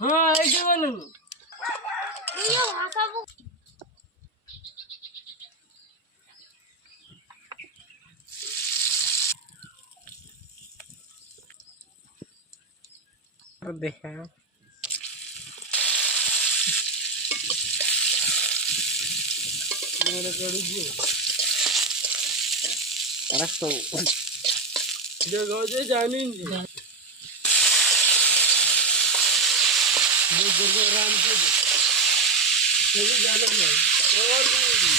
हाँ ऐसे वाला देखा मेरे कड़ी जी रखो जगह जे जानी जी ये गुरु राम जी ये जानो नहीं और नहीं